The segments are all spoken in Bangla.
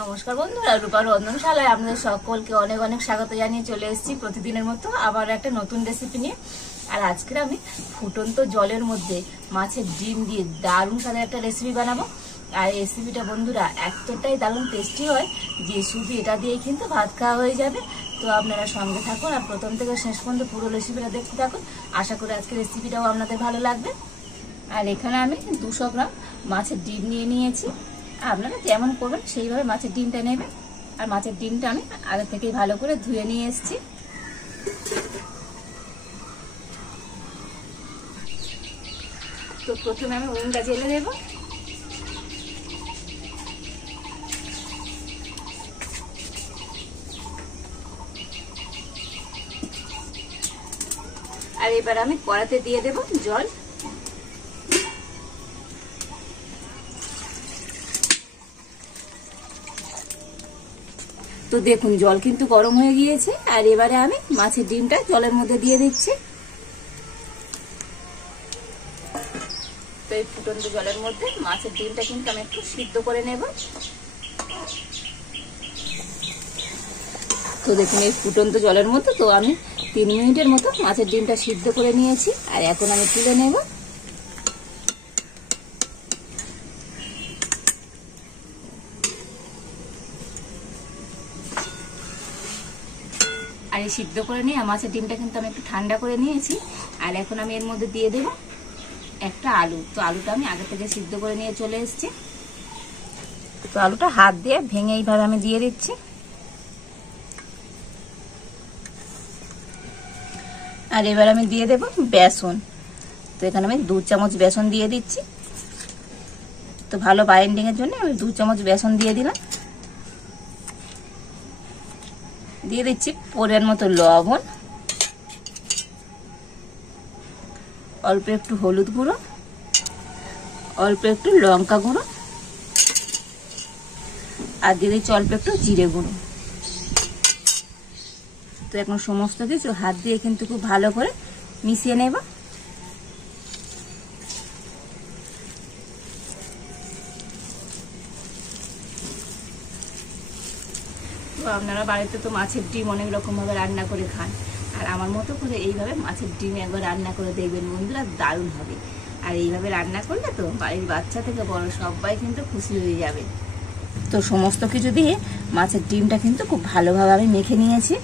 নমস্কার বন্ধুরা, রূপার রন্ধনশালায় আপনাদের সকলকে অনেক অনেক স্বাগত জানিয়ে চলে এসেছি প্রতিদিনের মতো আবার একটা নতুন রেসিপি নিয়ে। আর আজকে আমি ফুটন্ত জলের মধ্যে মাছের ডিম দিয়ে দারুণ স্বাদের একটা রেসিপি বানাবো। আর রেসিপিটা বন্ধুরা এতটাই দারুণ টেস্টি হয় যে শুধু এটা দিয়েই কিন্তু ভাত খাওয়া হয়ে যাবে। তো আপনারা সঙ্গে থাকুন আর প্রথম থেকে শেষ পর্যন্ত পুরো রেসিপিটা দেখতে থাকুন। আশা করি আজকে রেসিপিটাও আপনাদের ভালো লাগবে। আর এখানে আমি 200 গ্রাম মাছের ডিম নিয়ে নিয়েছি। আপনারা যেমন করবেন সেইভাবে মাছের ডিমটা নেবেন। আর মাছের ডিমটা আমি আগে থেকেই ভালো করে ধুয়ে নিয়ে এসেছি। তো প্রথমে আমি উনুনটা জ্বেলে দেব। আর এবার আমি কড়াতে দিয়ে দেব জল। তো দেখুন জল কিন্তু গরম হয়ে গিয়েছে। আর এবারে আমি মাছের ডিমটা জলের মধ্যে দিয়ে দিচ্ছি। তো এই ফুটন্ত জলের মধ্যে মাছের ডিমটা কিন্তু আমি একটু সিদ্ধ করে নেব। তো দেখুন এই ফুটন্ত জলের মধ্যে তো আমি 3 মিনিটের মতো মাছের ডিমটা সিদ্ধ করে নিয়েছি। আর এখন আমি তুলে নেব। আর এই সিদ্ধ করে নিয়ে মাছের ডিমটা কিন্তু আমি একটু ঠান্ডা করে নিয়েছি। আর এখন আমি এর মধ্যে দিয়ে দেব একটা আলু। তো আলুটা আমি আগে থেকে সিদ্ধ করে নিয়ে চলে এসেছি। তো আলুটা হাত দিয়ে ভেঙে এইভাবে আমি দিয়ে দিচ্ছি। আর এবার আমি দিয়ে দেব বেসন। তো এখানে আমি 2 চামচ বেসন দিয়ে দিচ্ছি। তো ভালো বাইন্ডিং এর জন্য আমি 2 চামচ বেসন দিয়ে দিলাম। দিয়ে দিচ্ছি পরিমাণ মতো লবণ, অল্প একটু হলুদ গুঁড়ো, অল্প একটু লঙ্কা গুঁড়ো, আর দিয়ে দিচ্ছি অল্প একটু জিরে গুঁড়ো। তো এখন সমস্ত কিছু হাত দিয়ে কিন্তু খুব ভালো করে মিশিয়ে নেব। তো আপনারা বাড়িতে তো মাছের ডিম অনেক রকম ভাবে রান্না করে খান। আর আমার মতো করে এইভাবে মাছের ডিম একবার রান্না করে দেখবেন বন্ধুরা, দারুণ হবে। আর এইভাবে রান্না করলে তো বাড়ির বাচ্চা থেকে বড় সবাই কিন্তু খুশি হয়ে যাবে। তো সমস্ত কিছু দিয়ে মাছের ডিমটা কিন্তু খুব ভালোভাবে আমি মেখে নিয়েছি।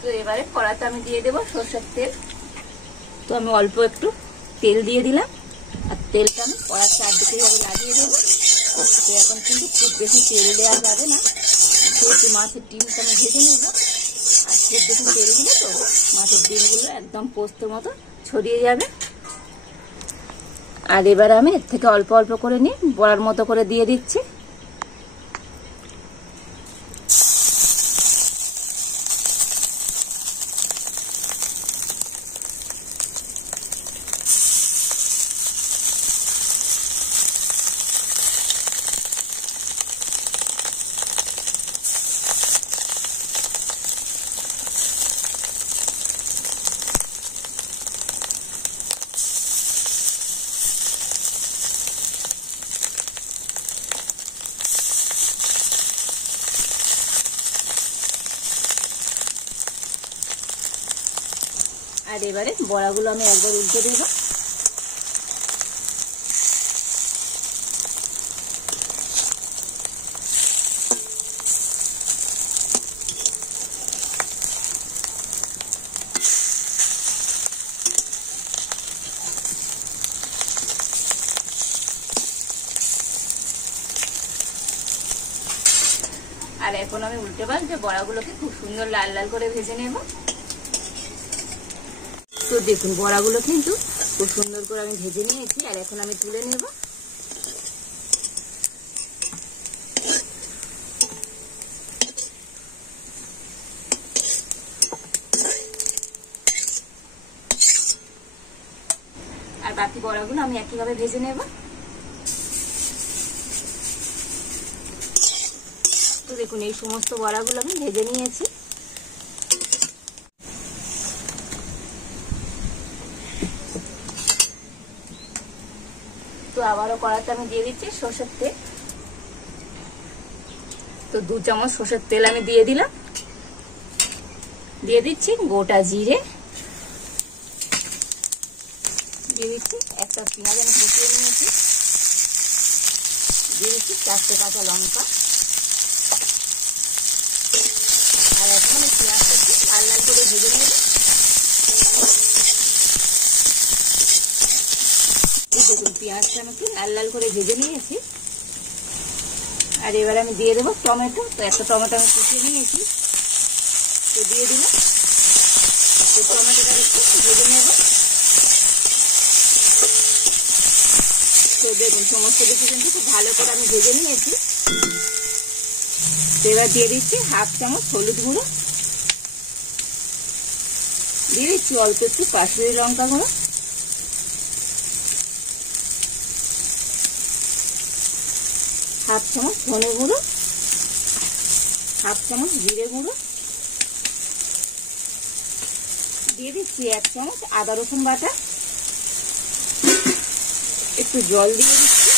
তো এবারে কড়াতে আমি দিয়ে দেবো সরষের তেল। তো আমি অল্প একটু তেল দিয়ে দিলাম। আর তেলটা আমি কড়ার চারদিকে লাগিয়ে দেবো। তো এখন কিন্তু খুব বেশি তেল দেওয়া যাবে না, যেহেতু মাছের ডিমটা আমি ভেজে নেব। আর খুব বেশি তেল দিলে তো মাছের ডিমগুলো একদম পোস্তের মতো ছড়িয়ে যাবে। আর এবার আমি এর থেকে অল্প অল্প করে নিয়ে বড়ার মতো করে দিয়ে দিচ্ছি। আর এবারে বড়াগুলো আমি একবার উল্টে দেব। আর এখন আমি উল্টে পাল্টে বড়াগুলোকে খুব সুন্দর লাল লাল করে ভেজে নেব। তো দেখুন বড়াগুলো কিন্তু খুব সুন্দর করে আমি ভেজে নিয়েছি। আর এখন আমি তুলে নেব। আর বাকি বড়াগুলো আমি একইভাবে ভেজে নেব। তো দেখুন এই সমস্ত বড়াগুলো আমি ভেজে নিয়েছি। তো আবারও কড়াতে আমি দিয়ে দিচ্ছি সর্ষের তেল। তো 2 চামচ সর্ষের তেল আমি দিয়ে দিলাম। দিয়ে দিচ্ছি গোটা জিরে, দিয়ে দিচ্ছি একটা পেঁয়াজ আমি কুচিয়ে নিয়েছি, দিয়ে দিচ্ছি 4টে কাঁচা লঙ্কা। আর এখন আমি পেঁয়াজটা একটু লাল লাল করে ভেজে নেব। দেখুন পেঁয়াজটা আমি একটু লাল লাল করে ভেজে নিয়েছি। আর এবার আমি দিয়ে দেবো টমেটো। তো একটা টমেটো আমি কুচিয়ে নিয়েছি, তো দিয়ে দিলাম। তো টমেটোটা একটু ভেজে নেব। তো দেখুন সমস্ত কিছু কিন্তু খুব ভালো করে আমি ভেজে নিয়েছি। তো এবার দিয়ে দিচ্ছি 1/2 চামচ হলুদ গুঁড়ো, দিয়ে দিচ্ছি অল্প একটু কাশ্মীরি লঙ্কা গুঁড়ো, হাফ চামচ ধনে গুঁড়ো, 1/2 চামচ জিরে গুঁড়ো, দিয়ে দিচ্ছি 1 চামচ আদা রসুন বাটা, একটু জল দিয়ে দিচ্ছি।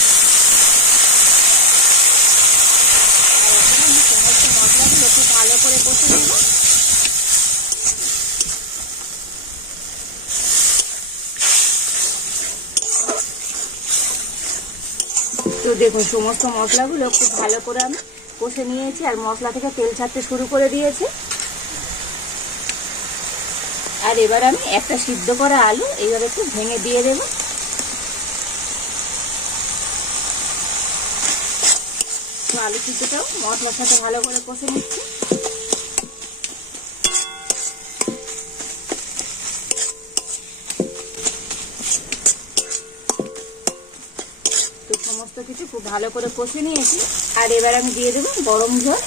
আর এখন আমি সমস্ত মশলাগুলো খুব ভালো করে কষে নেব। তো দেখুন সমস্ত মশলাগুলো খুব ভালো করে আমি কষে নিয়েছি, আর মশলা থেকে তেল ছাড়তে শুরু করে দিয়েছে। আর এবার আমি একটা সিদ্ধ করা আলু এইভাবে একটু ভেঙে দিয়ে দেব। তো আলু সিদ্ধটাও মশলার সাথে ভালো করে কষে নিচ্ছি। তো সমস্ত কিছু খুব ভালো করে কষে নিয়েছি। আর এবার আমি দিয়ে দেবো গরম জল।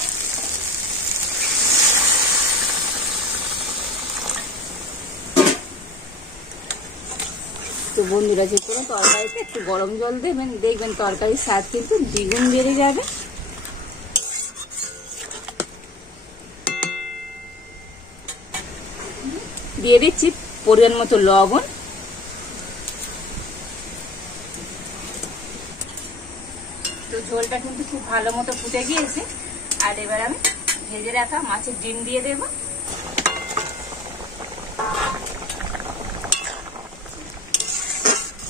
তো বন্ধুরা যে কোনো তরকারিতে একটু গরম জল দেবেন, দেখবেন তরকারির স্বাদ কিন্তু দ্বিগুণ বেড়ে যাবে। দিয়ে দিচ্ছি পরিমাণ মতো লবণ। তো ঝোলটা কিন্তু খুব ভালো মতো ফুটে গিয়েছে। আর এবার আমি ভেজে রাখা মাছের ডিম দিয়ে দেব।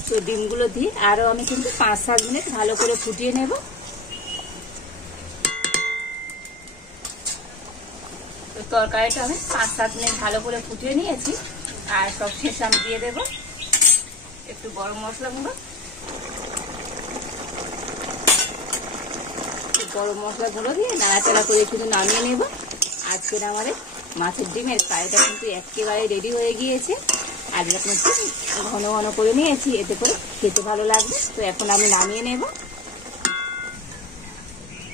তো ডিমগুলো দিয়ে আরো আমি কিন্তু 5-7 মিনিট ভালো করে ফুটিয়ে নেব। তো তরকারিটা আমি 5-7 মিনিট ভালো করে ফুটিয়ে নিয়েছি। আর সব শেষে আমি দিয়ে দেব একটু গরম মশলা গুঁড়ো। গরম মশলা গুঁড়ো দিয়ে নাড়াচাড়া করে কিন্তু নামিয়ে নেব। আজকের আমাদের মাছের ডিমের ফ্রাইটা কিন্তু একেবারে রেডি হয়ে গিয়েছে। আর এরকম একটু ঘন ঘন করে নিয়েছি, এতে করে খেতে ভালো লাগবে। তো এখন আমি নামিয়ে নেব।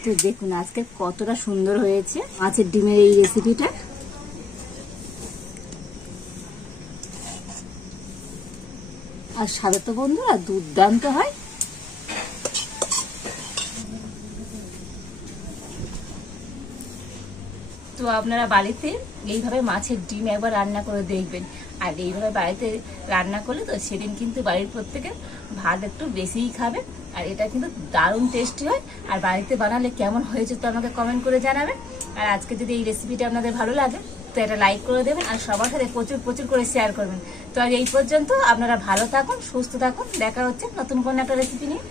তো দেখুন আজকে কতটা সুন্দর হয়েছে মাছের ডিমের এই রেসিপিটা। আর সাথে তো বন্ধুরা দুর্দান্ত হয়। তো আপনারা বাড়িতে এইভাবে মাছের ডিম একবার রান্না করে দেখবেন। আর এইভাবে বাড়িতে রান্না করলে তো সেদিন কিন্তু বাড়ির প্রত্যেকে ভাত একটু বেশিই খাবে। আর এটা কিন্তু দারুণ টেস্টি হয়। আর বাড়িতে বানালে কেমন হয়েছে তো আমাকে কমেন্ট করে জানাবেন। আর আজকে যদি এই রেসিপিটা আপনাদের ভালো লাগে তো এটা লাইক করে দেবেন, আর সবার সাথে প্রচুর প্রচুর করে শেয়ার করবেন। তো আজ এই পর্যন্ত, আপনারা ভালো থাকুন, সুস্থ থাকুন। দেখা হচ্ছে নতুন কোনো একটা রেসিপি নিয়ে।